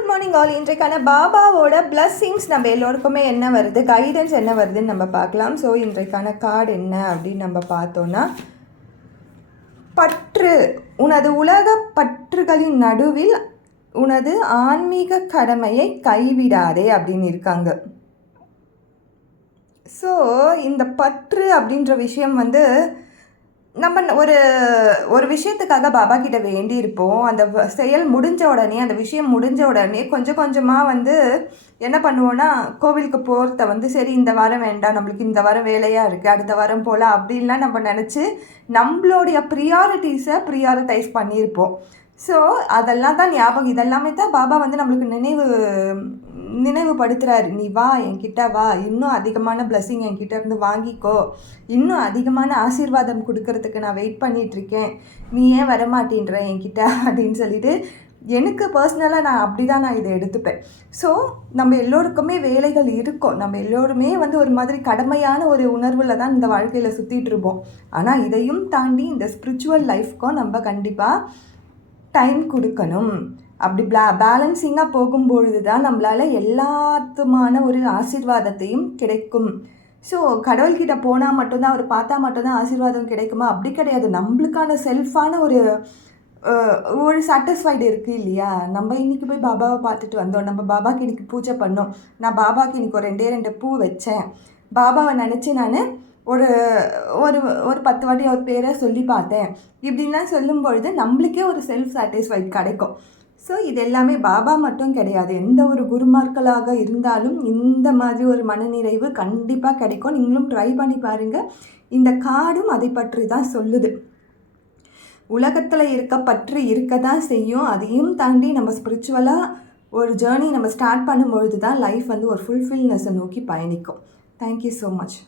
Good morning all. இன்றைக்கான பாபாவோட blessings நம்ம எல்லோருக்குமே என்ன வருது, கைடன்ஸ் என்ன வருதுன்னு நம்ம பார்க்கலாம். ஸோ இன்றைக்கான கார்டு என்ன அப்படின்னு நம்ம பார்த்தோன்னா, பற்று, உனது உலக பற்றுகளின் நடுவில் உனது ஆன்மீக கடமையை கைவிடாதே அப்படின்னு இருக்காங்க. ஸோ இந்த பற்று அப்படின்ற விஷயம் வந்து நம்ம ஒரு ஒரு விஷயத்துக்காக பாபா கிட்ட வேண்டியிருப்போம். அந்த செயல் முடிஞ்ச உடனே, அந்த விஷயம் முடிஞ்ச உடனே கொஞ்சம் கொஞ்சமாக வந்து என்ன பண்ணுவோன்னா, கோவிலுக்கு போகிறத வந்து சரி இந்த வாரம் வேண்டாம், நம்மளுக்கு இந்த வாரம் வேலையாக இருக்குது, அடுத்த வாரம் போகலாம் அப்படின்லாம் நம்ம நினச்சி நம்மளுடைய ப்ரியாரிட்டைஸ் பண்ணியிருப்போம். ஸோ அதெல்லாம் தான் ஞாபகம், இதெல்லாமே தான் பாபா வந்து நம்மளுக்கு நினைவுபடுத்துகிறாரு. நீ வா, என்கிட்ட வா, இன்னும் அதிகமான பிளஸ்ஸிங் என்கிட்ட இருந்து வாங்கிக்கோ, இன்னும் அதிகமான ஆசீர்வாதம் கொடுக்கறதுக்கு நான் வெயிட் பண்ணிகிட்ருக்கேன், நீ ஏன் வரமாட்டேன்ற என்கிட்ட அப்படின்னு சொல்லிட்டு எனக்கு பர்சனலாக நான் இதை எடுத்துப்பேன். ஸோ நம்ம எல்லோருக்குமே வேலைகள் இருக்கும், நம்ம எல்லோருமே வந்து ஒரு மாதிரி கடமையான ஒரு உணர்வில் தான் இந்த வாழ்க்கையில் சுற்றிட்டு இருப்போம். ஆனால் இதையும் தாண்டி இந்த ஸ்பிரிச்சுவல் லைஃப்க்கும் நம்ம கண்டிப்பாக டைம் கொடுக்கணும். அப்படி பேலன்சிங்காக போகும்பொழுது தான் நம்மளால் எல்லாத்துமான ஒரு ஆசீர்வாதத்தையும் கிடைக்கும். ஸோ கடவுள்கிட்ட போனால் மட்டும்தான், அவர் பார்த்தா மட்டும்தான் ஆசீர்வாதம் கிடைக்குமா? அப்படி கிடையாது. நம்மளுக்கான செல்ஃபான ஒரு சாட்டிஸ்ஃபைடு இருக்குது இல்லையா? நம்ம இன்றைக்கி போய் பாபாவை பார்த்துட்டு வந்தோம், நம்ம பாபாவுக்கு இன்றைக்கி பூஜை பண்ணோம், நான் பாபாவுக்கு இன்றைக்கி ஒரு 2 பூ வச்சேன், பாபாவை நினச்சி நான் ஒரு ஒரு ஒரு 10 வாட்டி அவர் பேரை சொல்லி பார்த்தேன், இப்படின்லாம் சொல்லும் பொழுது நம்மளுக்கே ஒரு செல்ஃப் சாட்டிஸ்ஃபைட் கிடைக்கும். ஸோ இது எல்லாமே பாபா மட்டும் கிடையாது, எந்த ஒரு குருமார்களாக இருந்தாலும் இந்த மாதிரி ஒரு மனநிறைவு கண்டிப்பாக கிடைக்கும். நீங்களும் ட்ரை பண்ணி பாருங்கள். இந்த கார்டும் அதை பற்றி தான் சொல்லுது. உலகத்தில் இருக்க தான் செய்யும். அதையும் தாண்டி நம்ம ஸ்பிரிச்சுவலாக ஒரு ஜேர்னி நம்ம ஸ்டார்ட் பண்ணும்பொழுது தான் லைஃப் வந்து ஒரு ஃபுல்ஃபில்னஸை நோக்கி பயணிக்கும். Thank you so much.